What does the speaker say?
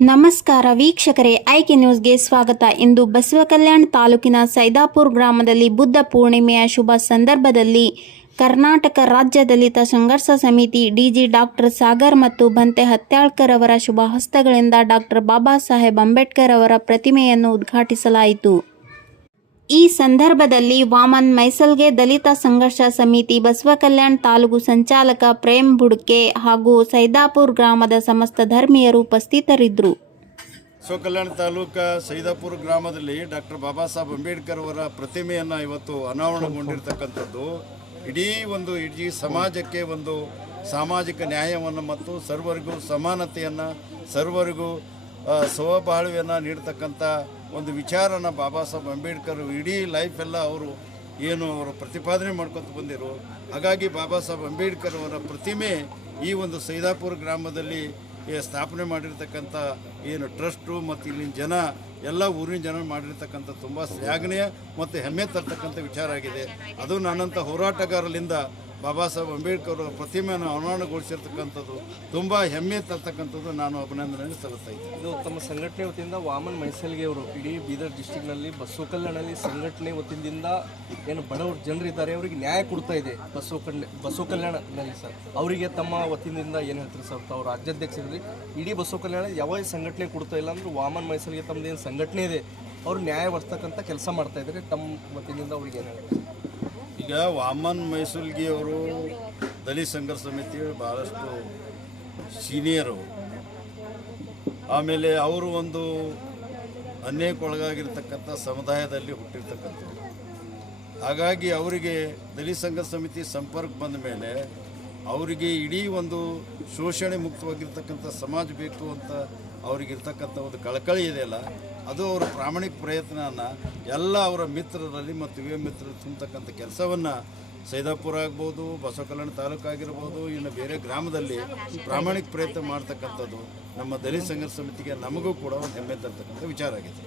ನಮಸ್ಕಾರ ವೀಕ್ಷಕರೇ, ಐಕೆ ನ್ಯೂಸ್ಗೆ ಸ್ವಾಗತ. ಇಂದು ಬಸವಕಲ್ಯಾಣ ತಾಲೂಕಿನ ಸೈದಾಪುರ ಗ್ರಾಮದಲ್ಲಿ ಬುದ್ಧ ಪೂರ್ಣಿಮೆಯ ಶುಭ ಸಂದರ್ಭದಲ್ಲಿ ಕರ್ನಾಟಕ ರಾಜ್ಯ ದಲಿತ ಸಂಘರ್ಷ ಸಮಿತಿ ಡಿಜಿ ಡಾಕ್ಟರ್ ಸಾಗರ್ ಮತ್ತು ಬಂತೆ ಹತ್ಯಾಳ್ಕರ್ ಅವರ ಶುಭ ಹಸ್ತಗಳಿಂದ ಡಾಕ್ಟರ್ ಬಾಬಾ ಸಾಹೇಬ್ ಅಂಬೇಡ್ಕರ್ ಅವರ ಪ್ರತಿಮೆಯನ್ನು ಉದ್ಘಾಟಿಸಲಾಯಿತು. ಈ ಸಂದರ್ಭದಲ್ಲಿ ವಾಮನ್ ಮೈಸಲ್ಗೆ ದಲಿತ ಸಂಘರ್ಷ ಸಮಿತಿ ಬಸವಕಲ್ಯಾಣ ತಾಲೂಕು ಸಂಚಾಲಕ ಪ್ರೇಮ್ ಬುಡ್ಕೆ ಹಾಗೂ ಸೈದಾಪುರ ಗ್ರಾಮದ ಸಮಸ್ತ ಧರ್ಮೀಯರು ಉಪಸ್ಥಿತರಿದ್ದರು. ಬಸವಕಲ್ಯಾಣ ತಾಲೂಕು ಸೈದಾಪುರ ಗ್ರಾಮದಲ್ಲಿ ಡಾಕ್ಟರ್ ಬಾಬಾ ಸಾಹೇಬ್ ಅಂಬೇಡ್ಕರ್ ಅವರ ಪ್ರತಿಮೆಯನ್ನು ಇವತ್ತು ಅನಾವರಣಗೊಂಡಿರ್ತಕ್ಕಂಥದ್ದು ಇಡೀ ಸಮಾಜಕ್ಕೆ ಒಂದು ಸಾಮಾಜಿಕ ನ್ಯಾಯವನ್ನು ಮತ್ತು ಸರ್ವರಿಗೂ ಸಮಾನತೆಯನ್ನು, ಸರ್ವರಿಗೂ ಸ್ವಬಾಳ್ವೆಯನ್ನು ನೀಡ್ತಕ್ಕಂಥ ಒಂದು ವಿಚಾರನ ಬಾಬಾ ಸಾಹೇಬ್ ಅಂಬೇಡ್ಕರ್ ಇಡೀ ಲೈಫೆಲ್ಲ ಅವರು ಪ್ರತಿಪಾದನೆ ಮಾಡ್ಕೊತ ಬಂದಿರು. ಹಾಗಾಗಿ ಬಾಬಾ ಸಾಹೇಬ್ ಅಂಬೇಡ್ಕರ್ ಅವರ ಪ್ರತಿಮೆ ಈ ಒಂದು ಸೈದಾಪುರ ಗ್ರಾಮದಲ್ಲಿ ಸ್ಥಾಪನೆ ಮಾಡಿರ್ತಕ್ಕಂಥ ಟ್ರಸ್ಟು ಮತ್ತು ಇಲ್ಲಿನ ಎಲ್ಲ ಊರಿನ ಜನ ಮಾಡಿರ್ತಕ್ಕಂಥ ತುಂಬ ಶ್ಲಾಘನೀಯ ಮತ್ತು ಹೆಮ್ಮೆ ತರ್ತಕ್ಕಂಥ ವಿಚಾರ ಆಗಿದೆ. ಅದು ನನ್ನಂಥ ಹೋರಾಟಗಾರರಿಂದ ಬಾಬಾ ಸಾಹೇಬ್ ಅಂಬೇಡ್ಕರ್ ಅವರ ಪ್ರತಿಮೆಯನ್ನು ಅನಾವರಣಗೊಳಿಸಿರ್ತಕ್ಕಂಥದ್ದು ತುಂಬ ಹೆಮ್ಮೆ ತರ್ತಕ್ಕಂಥದ್ದು ನಾನು ಅಭಿನಂದನೆ ಸಲ್ಲಿಸ್ತಾ ಇದ್ದೀನಿ. ಇದು ತಮ್ಮ ಸಂಘಟನೆ ವತಿಯಿಂದ ವಾಮನ್ ಮೈಸಲ್ಗೆ ಅವರು ಇಡೀ ಬೀದರ್ ಡಿಸ್ಟಿಕ್ನಲ್ಲಿ ಬಸವಕಲ್ಯಾಣದಲ್ಲಿ ಸಂಘಟನೆ ವತಿಯಿಂದ ಏನು ಬಡವರು ಜನರಿದ್ದಾರೆ ಅವರಿಗೆ ನ್ಯಾಯ ಕೊಡ್ತಾ ಇದೆ ಬಸವಕಲ್ಯಾಣದಲ್ಲಿ ಸರ್. ಅವರಿಗೆ ತಮ್ಮ ವತಿಯಿಂದ ಏನು ಹೇಳ್ತಾರೆ ಸರ್, ಅವ್ರ ರಾಜ್ಯಾಧ್ಯಕ್ಷರಲ್ಲಿ ಇಡೀ ಬಸವಕಲ್ಯಾಣ ಯಾವ ಸಂಘಟನೆ ಕೊಡ್ತಾ ಇಲ್ಲ ಅಂದ್ರೆ ವಾಮನ್ ಮೈಸಲ್ಗೆ ತಮ್ಮದೇನು ಸಂಘಟನೆ ಇದೆ ಅವರು ನ್ಯಾಯ ಒಡಿಸ್ತಕ್ಕಂಥ ಕೆಲಸ ಮಾಡ್ತಾ ಇದ್ದಾರೆ. ತಮ್ಮ ವತಿಯಿಂದ ಅವ್ರಿಗೆ ಏನು ಹೇಳ್ತಾರೆ? ಈಗ ವಾಮನ್ ಮೈಸೂಲ್ಗಿ ಅವರು ದಲಿತ ಸಂಘರ್ಷ ಸಮಿತಿ ಭಾಳಷ್ಟು ಸೀನಿಯರು. ಆಮೇಲೆ ಅವರು ಒಂದು ಅನ್ಯಾಯಕ್ಕೊಳಗಾಗಿರ್ತಕ್ಕಂಥ ಸಮುದಾಯದಲ್ಲಿ ಹುಟ್ಟಿರ್ತಕ್ಕಂಥದ್ದು. ಹಾಗಾಗಿ ಅವರಿಗೆ ದಲಿತ ಸಂಘರ್ಷ ಸಮಿತಿ ಸಂಪರ್ಕ ಬಂದ ಮೇಲೆ ಅವರಿಗೆ ಇಡೀ ಒಂದು ಶೋಷಣೆ ಮುಕ್ತವಾಗಿರ್ತಕ್ಕಂಥ ಸಮಾಜ ಬೇಕು ಅಂತ ಅವರಿಗಿರ್ತಕ್ಕಂಥ ಒಂದು ಕಳಕಳಿ ಇದೆಯಲ್ಲ, ಅದು ಅವರ ಪ್ರಾಮಾಣಿಕ ಪ್ರಯತ್ನನ ಎಲ್ಲ ಅವರ ಮಿತ್ರರಲ್ಲಿ ಮತ್ತು ಯುವ ಮಿತ್ರರು ತುಂಬತಕ್ಕಂಥ ಕೆಲಸವನ್ನು ಸೈದಾಪುರ ಆಗ್ಬೋದು, ಬಸವಕಲ್ಯಾಣ ತಾಲೂಕು ಆಗಿರ್ಬೋದು, ಇನ್ನು ಬೇರೆ ಗ್ರಾಮದಲ್ಲಿ ಪ್ರಾಮಾಣಿಕ ಪ್ರಯತ್ನ ಮಾಡ್ತಕ್ಕಂಥದ್ದು ನಮ್ಮ ದಲಿತ ಸಂಘರ್ಷ ಸಮಿತಿಗೆ ನಮಗೂ ಕೂಡ ಒಂದು ಹೆಮ್ಮೆ ತರ್ತಕ್ಕಂಥ ವಿಚಾರ ಆಗಿದೆ.